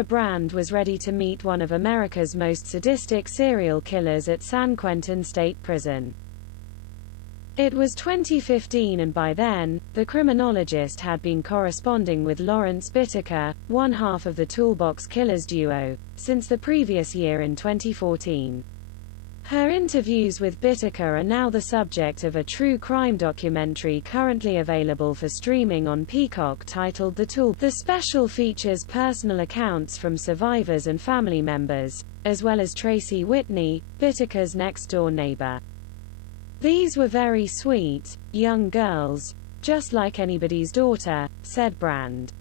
Laura Brand was ready to meet one of America's most sadistic serial killers at San Quentin State Prison. It was 2015 and by then, the criminologist had been corresponding with Lawrence Bittaker, one half of the Toolbox Killers duo, since the previous year in 2014. Her interviews with Bittaker are now the subject of a true crime documentary currently available for streaming on Peacock titled The Tool. The special features personal accounts from survivors and family members, as well as Tracy Whitney, Bittaker's next-door neighbor. "These were very sweet, young girls, just like anybody's daughter," said Brand.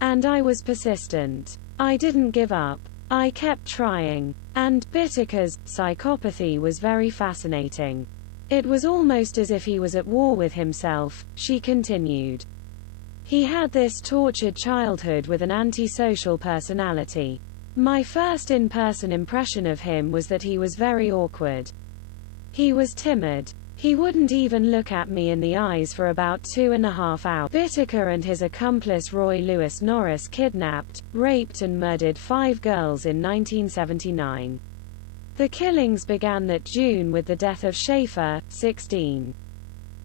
"And I was persistent. I didn't give up. I kept trying. And Bittaker's psychopathy was very fascinating. It was almost as if he was at war with himself," she continued. "He had this tortured childhood with an antisocial personality. My first in-person impression of him was that he was very awkward. He was timid. He wouldn't even look at me in the eyes for about 2.5 hours." Bittaker and his accomplice Roy Lewis Norris kidnapped, raped and murdered 5 girls in 1979. The killings began that June with the death of Schaefer, 16.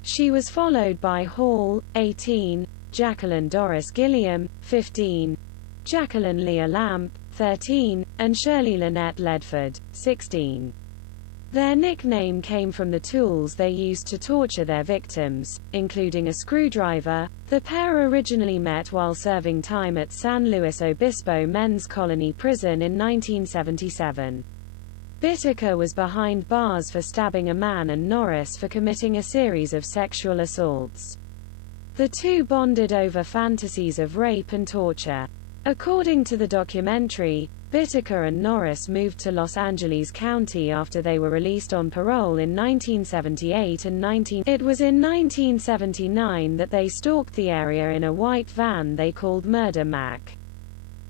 She was followed by Hall, 18, Jacqueline Doris Gilliam, 15, Jacqueline Leah Lamp, 13, and Shirley Lynette Ledford, 16. Their nickname came from the tools they used to torture their victims, including a screwdriver. The pair originally met while serving time at San Luis Obispo Men's Colony Prison in 1977. Bittaker was behind bars for stabbing a man and Norris for committing a series of sexual assaults. The two bonded over fantasies of rape and torture. According to the documentary, Bittaker and Norris moved to Los Angeles County after they were released on parole in 1978 and It was in 1979 that they stalked the area in a white van they called Murder Mac.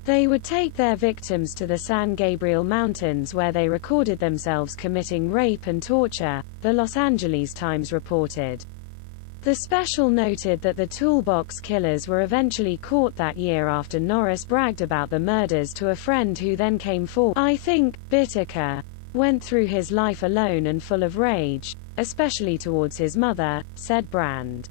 They would take their victims to the San Gabriel Mountains where they recorded themselves committing rape and torture, the Los Angeles Times reported. The special noted that the Toolbox Killers were eventually caught that year after Norris bragged about the murders to a friend who then came forward. "I think Bittaker went through his life alone and full of rage, especially towards his mother," said Brand.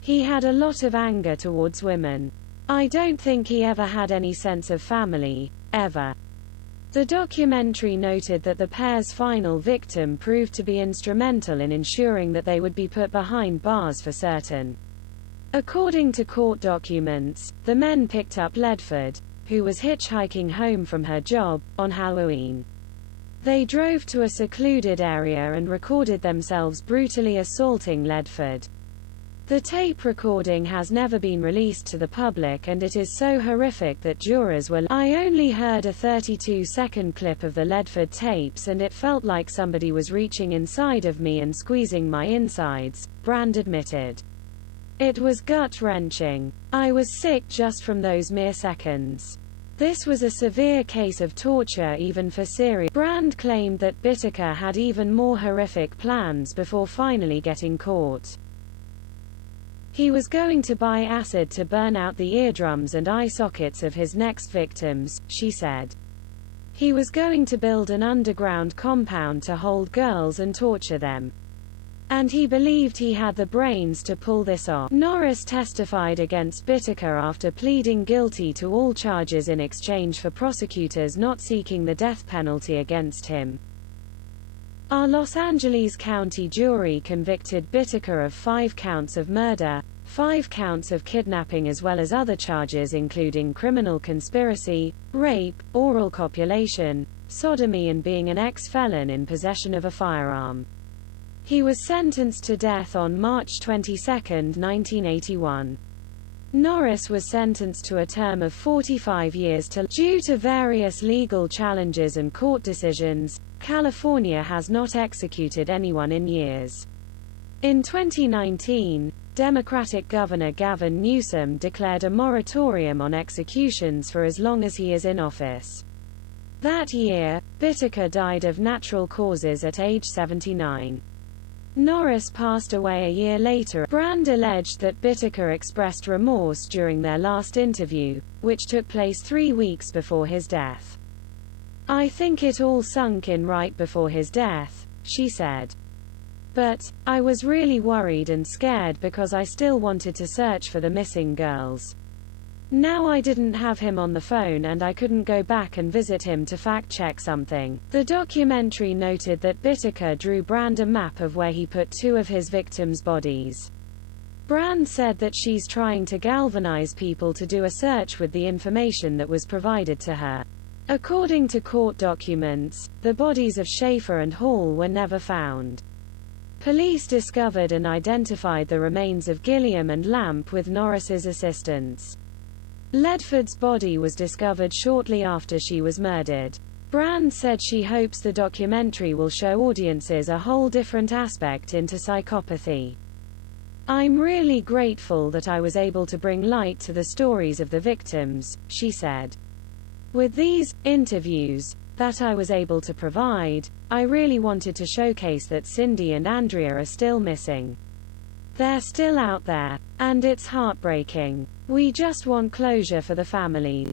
"He had a lot of anger towards women. I don't think he ever had any sense of family, ever." The documentary noted that the pair's final victim proved to be instrumental in ensuring that they would be put behind bars for certain. According to court documents, the men picked up Ledford, who was hitchhiking home from her job, on Halloween. They drove to a secluded area and recorded themselves brutally assaulting Ledford. The tape recording has never been released to the public and it is so horrific that jurors were "I only heard a 32-second clip of the Ledford tapes and it felt like somebody was reaching inside of me and squeezing my insides," Brand admitted. "It was gut-wrenching. I was sick just from those mere seconds. This was a severe case of torture even for serial." Brand claimed that Bittaker had even more horrific plans before finally getting caught. He was going to buy acid to burn out the eardrums and eye sockets of his next victims, she said. He was going to build an underground compound to hold girls and torture them. And he believed he had the brains to pull this off. Norris testified against Bittaker after pleading guilty to all charges in exchange for prosecutors not seeking the death penalty against him. Our Los Angeles County jury convicted Bittaker of 5 counts of murder, 5 counts of kidnapping as well as other charges including criminal conspiracy, rape, oral copulation, sodomy and being an ex-felon in possession of a firearm. He was sentenced to death on March 22, 1981. Norris was sentenced to a term of 45 years to life. Due to various legal challenges and court decisions, California has not executed anyone in years. In 2019, Democratic Governor Gavin Newsom declared a moratorium on executions for as long as he is in office. That year, Bittaker died of natural causes at age 79. Norris passed away a year later. Brand alleged that Bittaker expressed remorse during their last interview, which took place 3 weeks before his death. "I think it all sunk in right before his death," she said. "But I was really worried and scared because I still wanted to search for the missing girls. Now I didn't have him on the phone and I couldn't go back and visit him to fact-check something." The documentary noted that Bittaker drew Brand a map of where he put 2 of his victims' bodies. Brand said that she's trying to galvanize people to do a search with the information that was provided to her. According to court documents, the bodies of Schaefer and Hall were never found. Police discovered and identified the remains of Gilliam and Lamp with Norris's assistance. Ledford's body was discovered shortly after she was murdered. Brand said she hopes the documentary will show audiences a whole different aspect into psychopathy. "I'm really grateful that I was able to bring light to the stories of the victims," she said. "With these interviews that I was able to provide, I really wanted to showcase that Cindy and Andrea are still missing. They're still out there. And it's heartbreaking. We just want closure for the family."